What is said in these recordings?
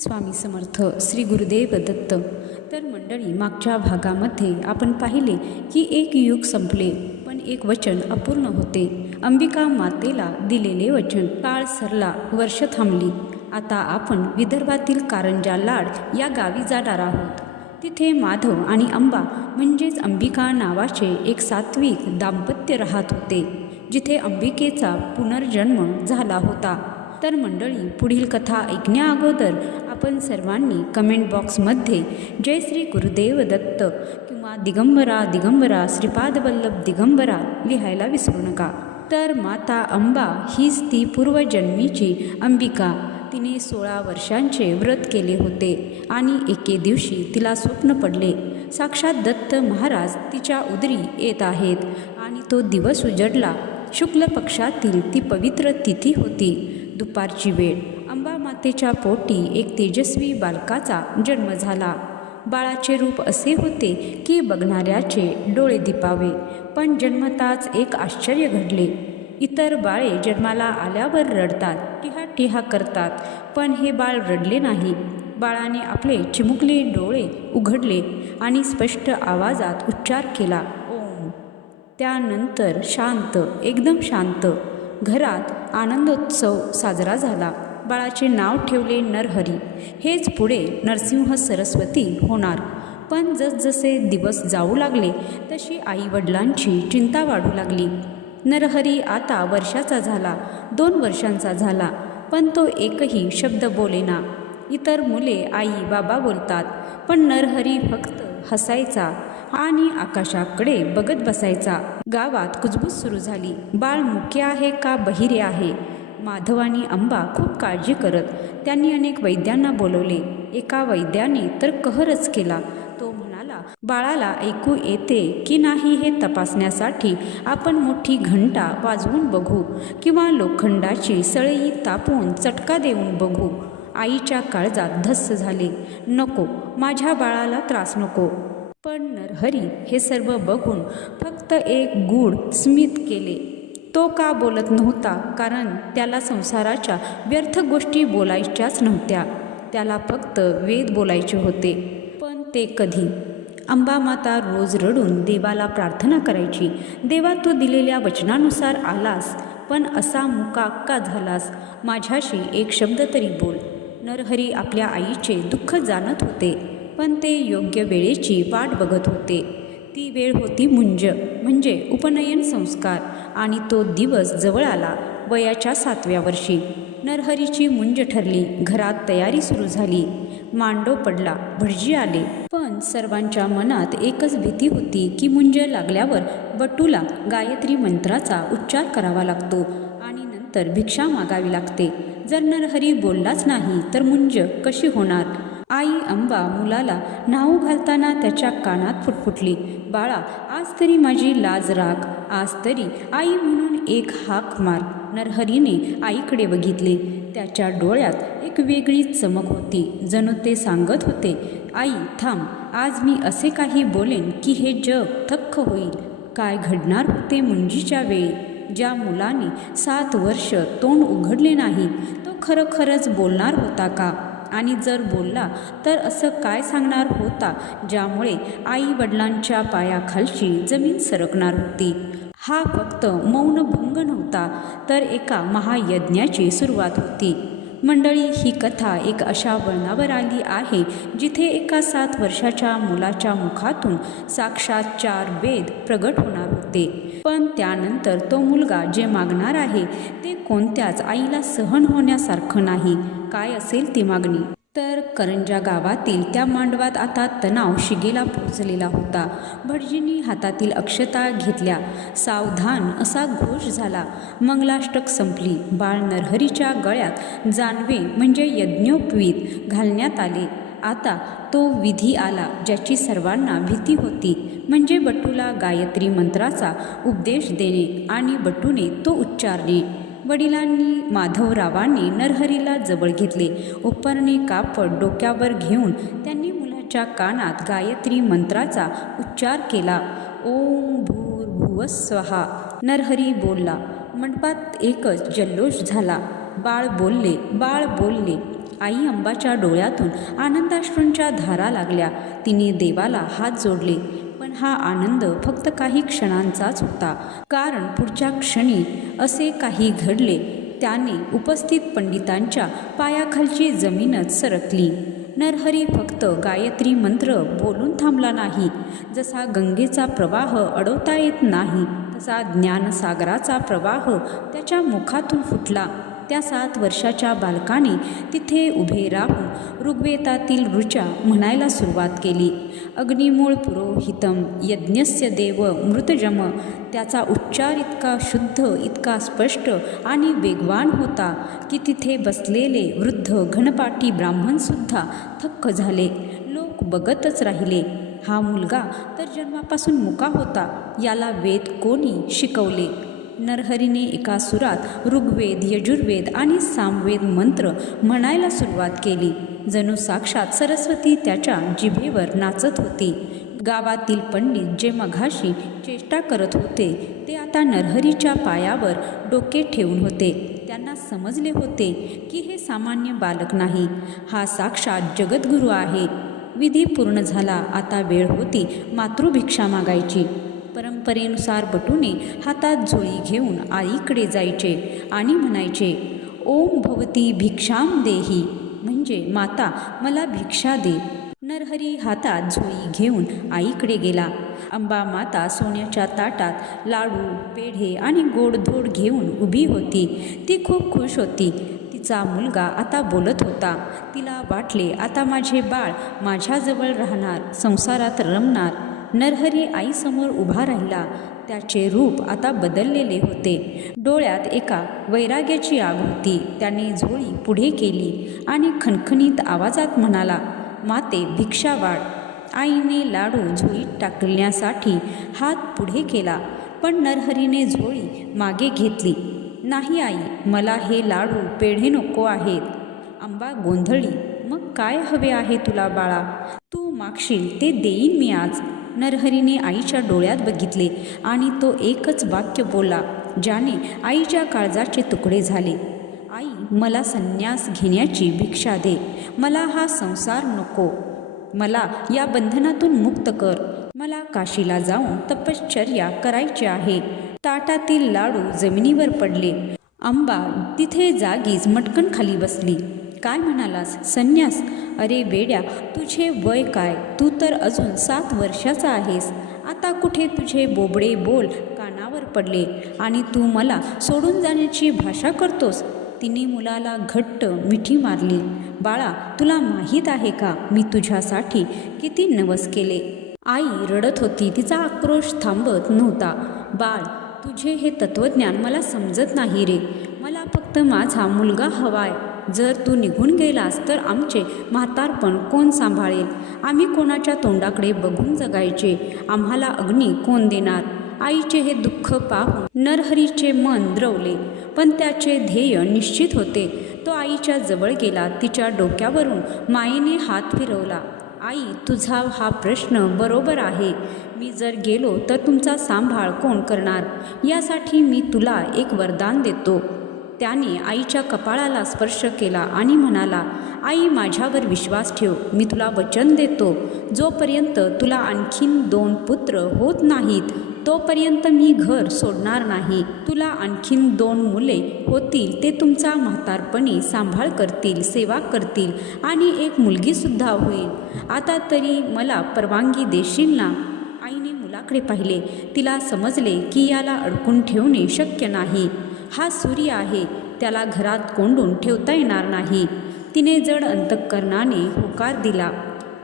स्वामी समर्थ श्री गुरुदेव दत्त. तर मंडळी मागच्या भागामध्ये आपण पाहिले की एक युग संपले पण एक वचन अपूर्ण होते. अंबिका मातेला दिलेले वचन काळ सरला वर्ष थांबली. आता आपण विदर्भातील कारंजा लाड या गावी जाणार आहोत. तिथे माधव आणि अंबा म्हणजेच अंबिका नावाचे एक सात्विक दाम्पत्य राहत होते जिथे अंबिकेचा पुनर्जन्म झाला होता. तर मंडळी पुढील कथा ऐकण्याअगोदर आपण सर्वांनी कमेंट बॉक्समध्ये जय श्री गुरुदेव दत्त किंवा दिगंबरा दिगंबरा श्रीपाद वल्लभ दिगंबरा लिहायला विसरू नका. तर माता अंबा हीच ती पूर्वजन्मीची अंबिका. तिने सोळा वर्षांचे व्रत केले होते आणि एके दिवशी तिला स्वप्न पडले. साक्षात दत्त महाराज तिच्या उदरी येत आहेत आणि तो दिवस उजडला. शुक्ल पक्षातील ती पवित्र तिथी होती. दुपारची वेळ. मातेच्या पोटी एक तेजस्वी बालकाचा जन्म झाला. बाळाचे रूप असे होते की बघणाऱ्याचे डोळे दिपावे पण जन्मताच एक आश्चर्य घडले. इतर बाळे जन्माला आल्यावर रडतात टिहा टिहा करतात पण हे बाळ रडले नाही. बाळाने आपले चिमुकले डोळे उघडले आणि स्पष्ट आवाजात उच्चार केला ओम. त्यानंतर शांत एकदम शांत घरात आनंदोत्सव साजरा झाला. बाळाचे नाव ठेवले नरहरी. हेच पुढे नरसिंह सरस्वती होणार. पण जसजसे दिवस जाऊ लागले तशी आईवडिलांची चिंता वाढू लागली. नरहरी आता वर्षाचा झाला दोन वर्षांचा झाला पण तो एकही शब्द बोलेना इतर मुले आई बाबा बोलतात पण नरहरी फक्त हसायचा आणि आकाशाकडे बघत बसायचा. गावात कुजबूज सुरू झाली. बाळ मुख्य आहे का बहिरे आहे? माधव आणि अंबा खूप काळजी करत त्यांनी अनेक वैद्यांना बोलवले. एका वैद्याने तर कहरच केला. तो म्हणाला बाळाला ऐकू येते की नाही हे तपासण्यासाठी आपण मोठी घंटा वाजवून बघू किंवा लोखंडाची सळई तापून चटका देऊन बघू. आईच्या काळजात धस्स झाले. नको माझ्या बाळाला त्रास नको. पण नरहरी हे सर्व बघून फक्त एक गूढ स्मित केले. तो का बोलत नव्हता? कारण त्याला संसाराच्या व्यर्थ गोष्टी बोलायच्याच नव्हत्या. त्याला फक्त वेद बोलायचे होते. पण ते कधी? अंबामाता रोज रडून देवाला प्रार्थना करायची. देवा तू दिलेल्या वचनानुसार आलास पण असा मुका का झालास? माझ्याशी एक शब्द तरी बोल. नरहरी आपल्या आईचे दुःख जाणत होते पण ते योग्य वेळेची वाट बघत होते. ती वेळ होती मुंज. म्हणजे उपनयन संस्कार आणि तो दिवस जवळ आला वयाच्या सातव्या वर्षी. नरहरीची मुंज ठरली घरात तयारी सुरू झाली. मांडो पडला भटजी आले. पण सर्वांच्या मनात एकच भीती होती की मुंज लागल्यावर बटूला गायत्री मंत्राचा उच्चार करावा लागतो आणि नंतर भिक्षा मागावी लागते. जर नरहरी बोललाच नाही तर मुंज कशी होणार? आई अंबा मुलाला न्हाऊ घालताना त्याच्या कानात फुटफुटली. बाळा आज तरी माझी लाज राख आज तरी आई म्हणून एक हाक मार. नरहरीने आईकडे बघितले. त्याच्या डोळ्यात एक वेगळी चमक होती. जणू ते सांगत होते आई थांब. आज मी असे काही बोलेन की हे जग थक्क होईल. काय घडणार होते मुंजीच्या वेळी? ज्या मुलाने सात वर्ष तोंड उघडले नाही तो खरोखरच बोलणार होता का? आणि जर बोलला तर असं काय सांगणार होता ज्यामुळे आई वडिलांच्या पायाखालची जमीन सरकणार होती? हा फक्त मौनभंग नव्हता तर एका महायज्ञाची सुरुवात होती. मंडळी ही कथा एक अशा वळणावर आली आहे जिथे एका सात वर्षाच्या मुलाच्या मुखातून साक्षात चार वेद प्रगट होणार होते. पण त्यानंतर तो मुलगा जे मागणार आहे ते कोणत्याच आईला सहन होण्यासारखं नाही. काय असेल ती मागणी. तर करंजा गावातील त्या मांडवात आता तणाव शिगेला पोचलेला होता. भटजींनी हातातील अक्षता घेतल्या. सावधान असा घोष झाला. मंगलाष्टक संपली. बाळ नरहरीच्या गळ्यात जानवे म्हणजे यज्ञोपवीत घालण्यात आले. आता तो विधी आला ज्याची सर्वांना भीती होती. म्हणजे बटूला गायत्री मंत्राचा उपदेश देणे आणि बटूने तो उच्चारणे. वडिलांनी माधवरावांनी नरहरीला जवळ घेतले. उपरणे कापड डोक्यावर घेऊन त्यांनी मुलाच्या कानात गायत्री मंत्राचा उच्चार केला. ओम भूर्भुवस्वहा नरहरी बोलला. मंडपात एकच जल्लोष झाला. बाळ बोलले बाळ बोलले. आई अंबाच्या डोळ्यातून आनंदाश्रूंच्या धारा लागल्या. तिने देवाला हात जोडले. पण हा आनंद फक्त काही क्षणांचाच होता. कारण पुढच्या क्षणी असे काही घडले त्याने उपस्थित पंडितांच्या पायाखालची जमीनच सरकली. नरहरी फक्त गायत्री मंत्र बोलून थांबला नाही. जसा गंगेचा प्रवाह अडवता येत नाही तसा ज्ञानसागराचा प्रवाह त्याच्या मुखातून फुटला. त्या सात वर्षाच्या बालकाने तिथे उभे राहून ऋग्वेदातील ऋचा म्हणायला सुरुवात केली. अग्निमूळ पुरोहितम यज्ञस्य देव मृतजम त्याचा उच्चार इतका शुद्ध इतका स्पष्ट आणि वेगवान होता की तिथे बसलेले वृद्ध घनपाठी ब्राह्मणसुद्धा थक्क झाले. लोक बघतच राहिले. हा मुलगा तर जन्मापासून मुका होता याला वेद कोणी शिकवले? नरहरीने एका सुरात ऋग्वेद यजुर्वेद आणि सामवेद मंत्र म्हणायला सुरुवात केली. जणू साक्षात सरस्वती त्याच्या जिभेवर नाचत होती. गावातील पंडित जे मघाशी चेष्टा करत होते ते आता नरहरीच्या पायावर डोके ठेवून होते. त्यांना समजले होते की हे सामान्य बालक नाही. हा साक्षात जगद्गुरू आहे. विधी पूर्ण झाला आता वेळ होती मातृभिक्षा मागायची. परंपरेनुसार बटूने हातात झोळी घेऊन आईकडे जायचे आणि म्हणायचे ओम भवती भिक्षाम देही. म्हणजे माता मला भिक्षा दे. नरहरी हातात झोळी घेऊन आईकडे गेला. अंबा माता सोन्याच्या ताटात लाडू पेढे आणि गोडधोड घेऊन उभी होती. ती खूप खुश होती. तिचा मुलगा आता बोलत होता तिला वाटले आता माझे बाळ माझ्याजवळ राहणार संसारात रमणार. नरहरी आईसमोर उभा राहिला. त्याचे रूप आता बदललेले होते. डोळ्यात एका वैराग्याची आग होती. त्याने झोळी पुढे केली आणि खणखणीत आवाजात म्हणाला माते भिक्षा वाढ. आईने लाडू झोळीत टाकण्यासाठी हात पुढे केला पण नरहरीने झोळी मागे घेतली. नाही आई मला हे लाडू पेढे नको आहेत. आंबा गोंधळी मग काय हवे आहे तुला बाळा? तू मागशील ते देईन मी आज. नरहरीने आईच्या डोळ्यात बघितले आणि तो एकच वाक्य बोला ज्याने आईच्या काळजाचे तुकडे झाले. आई मला संन्यास घेण्याची भिक्षा दे. मला हा संसार नको. मला या बंधनातून मुक्त कर. मला काशीला जाऊन तपश्चर्या करायची आहे. ताटातील लाडू जमिनीवर पडले. आंबा तिथे जागीच मटकन खाली बसली. काय म्हणालास? संन्यास. अरे बेड्या तुझे वय काय? तू तर अजून सात वर्षाचा आहेस. आता कुठे तुझे बोबडे बोल कानावर पडले आणि तू मला सोडून जाण्याची भाषा करतोस? तिने मुलाला घट्ट मिठी मारली. बाळा तुला माहीत आहे का? मी तुझ्यासाठी किती नवस केले. आई रडत होती. तिचा आक्रोश थांबत नव्हता. बाळ तुझे हे तत्त्वज्ञान मला समजत नाही रे. मला फक्त माझा मुलगा हवाय. जर तू निघून गेलास तर आमचे म्हातारपण कोण सांभाळेल? आम्ही कोणाच्या तोंडाकडे बघून जगायचे? आम्हाला अग्नी कोण देणार? आईचे हे दुःख पाहून नरहरीचे मन द्रवले पण त्याचे ध्येय निश्चित होते. तो आईच्या जवळ गेला तिच्या डोक्यावरून मायेने हात फिरवला. आई तुझा हा प्रश्न बरोबर आहे. मी जर गेलो तर तुमचा सांभाळ कोण करणार? यासाठी मी तुला एक वरदान देतो. त्याने आईच्या कपाळाला स्पर्श केला आणि म्हणाला आई माझ्यावर विश्वास ठेव. मी तुला वचन देतो. जोपर्यंत तुला आणखीन दोन पुत्र होत नाहीत तोपर्यंत मी घर सोडणार नाही. तुला आणखीन दोन मुले होतील ते तुमचा म्हातारपणी सांभाळ करतील सेवा करतील आणि एक मुलगीसुद्धा होईल. आता तरी मला परवानगी देशील ना? आईने मुलाकडे पाहिले. तिला समजले की याला अडकून ठेवणे शक्य नाही. हा सूर्य आहे त्याला घरात कोंडून ठेवता येणार नाही. तिने जड अंतःकरणाने होकार दिला.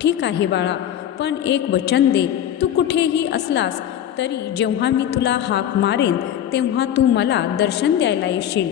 ठीक आहे बाळा पण एक वचन दे. तू कुठेही असलास तरी जेव्हा मी तुला हाक मारेन तेव्हा तू मला दर्शन द्यायला येशील.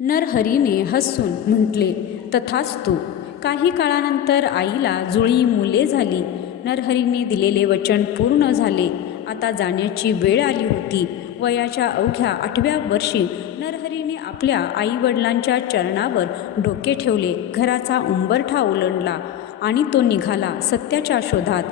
नरहरीने हसून म्हटले तथाच तू. काही काळानंतर आईला जुळी मुले झाली. नरहरीने दिलेले वचन पूर्ण झाले. आता जाण्याची वेळ आली होती. वयाच्या अवघ्या आठव्या वर्षी नरहरीने आपल्या आईवडिलांच्या चरणावर डोके ठेवले. घराचा उंबरठा ओलंडला आणि तो निघाला सत्याच्या शोधात.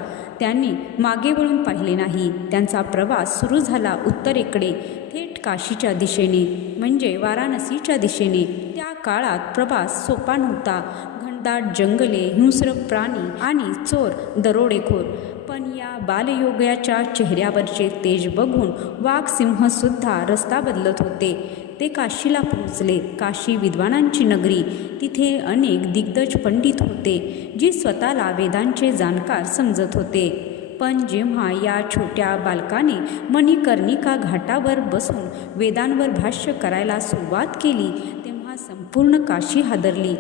त्यांनी मागे वळून पाहिले नाही. त्यांचा प्रवास सुरू झाला उत्तरेकडे थेट काशीच्या दिशेने म्हणजे वाराणसीच्या दिशेने. त्या काळात प्रवास सोपा नव्हता. घनदाट जंगले हिंस्र प्राणी आणि चोर दरोडेखोर. पण या बालयोग्याच्या चेहऱ्यावरचे तेज बघून वाघसिंहसुद्धा रस्ता बदलत होते. ते काशीला पोहोचले. काशी विद्वानांची नगरी. तिथे अनेक दिग्गज पंडित होते जी स्वतःला वेदांचे जाणकार समजत होते. पण जेव्हा या छोट्या बालकाने मणिकर्णिका घाटावर बसून वेदांवर भाष्य करायला सुरुवात केली तेव्हा संपूर्ण काशी हादरली.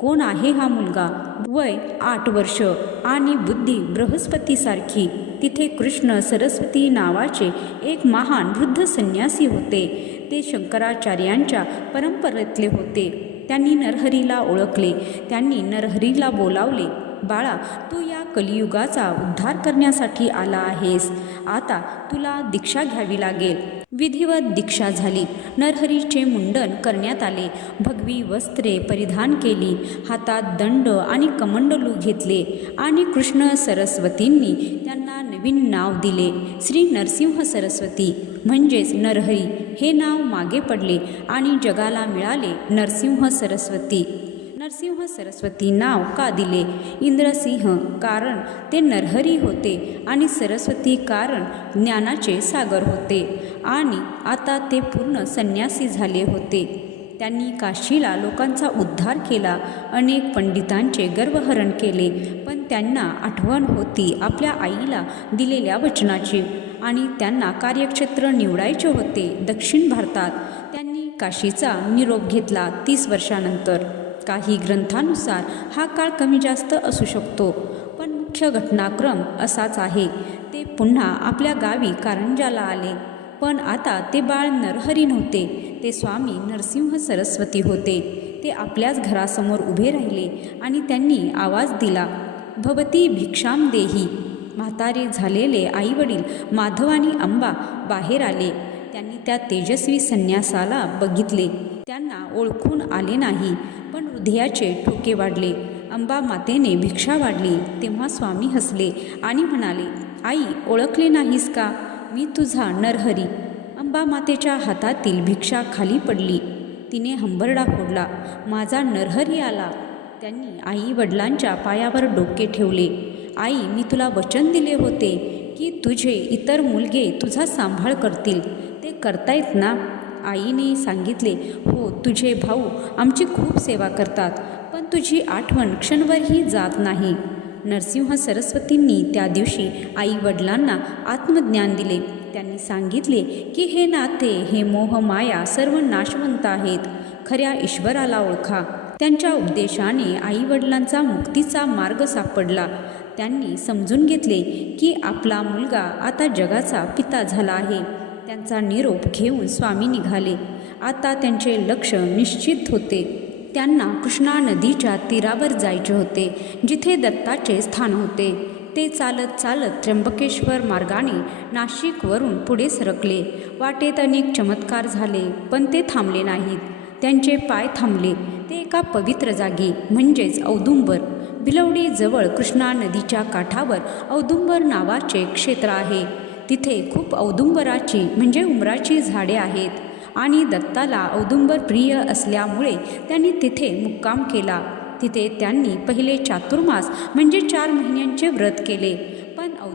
कोण आहे हा मुलगा? वय आठ वर्ष. आणि बुद्धी बृहस्पतीसारखी. तिथे कृष्ण सरस्वती नावाचे एक महान वृद्ध संन्यासी होते. ते शंकराचार्यांच्या परंपरेतले होते. त्यांनी नरहरीला ओळखले. त्यांनी नरहरीला बोलावले बाळा तू या कलियुगाचा उद्धार करण्यासाठी आला आहेस. आता तुला दीक्षा घ्यावी लागेल. विधिवत दीक्षा झाली. नरहरीचे मुंडन करण्यात आले. भगवी वस्त्रे परिधान केली. हातात दंड आणि कमंडलू घेतले आणि कृष्ण सरस्वतींनी त्यांना नवीन नाव दिले. श्री नरसिंह सरस्वती म्हणजेच नरहरी हे नाव मागे पडले आणि जगाला मिळाले नरसिंह सरस्वती. नरसिंह सरस्वती नाव का दिले? इंद्रसिंह कारण ते नरहरी होते आणि सरस्वती कारण ज्ञानाचे सागर होते. आणि आता ते पूर्ण संन्यासी झाले होते. त्यांनी काशीला लोकांचा उद्धार केला अनेक पंडितांचे गर्वहरण केले पण त्यांना आठवण होती आपल्या आईला दिलेल्या वचनाची. आणि त्यांना कार्यक्षेत्र निवडायचे होते दक्षिण भारतात. त्यांनी काशीचा निरोप घेतला तीस वर्षानंतर. काही ग्रंथानुसार हा काळ कमी जास्त असू शकतो. पण मुख्य घटनाक्रम असाच आहे. ते पुन्हा आपल्या गावी कारंजाला आले. पण आता ते बाळ नरहरी नव्हते. ते स्वामी नरसिंह सरस्वती होते. ते आपल्याच घरासमोर उभे राहिले आणि त्यांनी आवाज दिला भवती भिक्षाम देही. म्हातारे झालेले आईवडील माधव आणि अंबा बाहेर आले. त्यांनी त्या तेजस्वी संन्यासाला बघितले. त्यांना ओळखून आले नाही. पण हृदयाचे ठोके वाढले. अंबा मातेने भिक्षा वाढली. तेव्हा स्वामी हसले आणि म्हणाले आई ओळखले नाहीस का? मी तुझा नरहरी. अंबा मातेच्या हातातील भिक्षा खाली पडली. तिने हंबरडा फोडला. माझा नरहरी आला. त्यांनी आई वडिलांच्या पायावर डोके ठेवले. आई मी तुला वचन दिले होते की तुझे इतर मुलगे तुझा सांभाळ करतील. ते करतायत ना? आईने सांगितले हो तुझे भाऊ आमची खूप सेवा करतात पण तुझी आठवण क्षणभरही जात नाही. नरसिंह सरस्वतींनी त्या दिवशी आई वडिलांना आत्मज्ञान दिले. त्यांनी सांगितले की हे नाते हे मोह माया सर्व नाशवंत आहेत. खऱ्या ईश्वराला ओळखा. त्यांच्या उपदेशाने आईवडिलांचा मुक्तीचा मार्ग सापडला. त्यांनी समजून घेतले की आपला मुलगा आता जगाचा पिता झाला आहे. त्यांचा निरोप घेऊन स्वामी निघाले. आता त्यांचे लक्ष निश्चित होते. त्यांना कृष्णा नदीच्या तीरावर जायचे होते जिथे दत्ताचे स्थान होते. ते चालत चालत त्र्यंबकेश्वर मार्गाने नाशिकवरून पुढे सरकले. वाटेत अनेक चमत्कार झाले पण ते थांबले नाहीत. त्यांचे पाय थांबले. ते एका पवित्र जागी म्हणजेच औदुंबर. भिलवडीजवळ कृष्णा नदीच्या काठावर औदुंबर नावाचे क्षेत्र आहे. तिथे खूप औदुंबराची म्हणजे उमराची झाडे आहेत आणि दत्ताला औदुंबर प्रिय असल्यामुळे त्यांनी तिथे मुक्काम केला. तिथे त्यांनी पहिले चातुर्मास म्हणजे चार महिन्यांचे व्रत केले.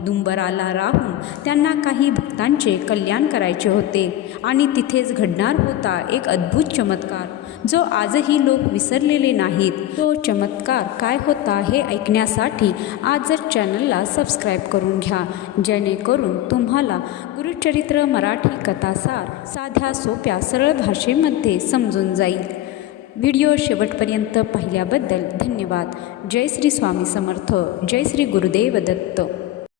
औदुंबराला राहून त्यांना काही भक्तांचे कल्याण करायचे होते. आणि तिथेच घडणार होता एक अद्भुत चमत्कार. जो आजही लोक विसरलेले नाहीत. तो चमत्कार काय होता हे ऐकण्यासाठी आजच चॅनलला सबस्क्राईब करून घ्या. जेणेकरून तुम्हाला गुरुचरित्र मराठी कथासार साध्या सोप्या सरळ भाषेमध्ये समजून जाईल. व्हिडिओ शेवटपर्यंत पाहिल्याबद्दल धन्यवाद. जय श्री स्वामी समर्थ. जय श्री गुरुदेव दत्त.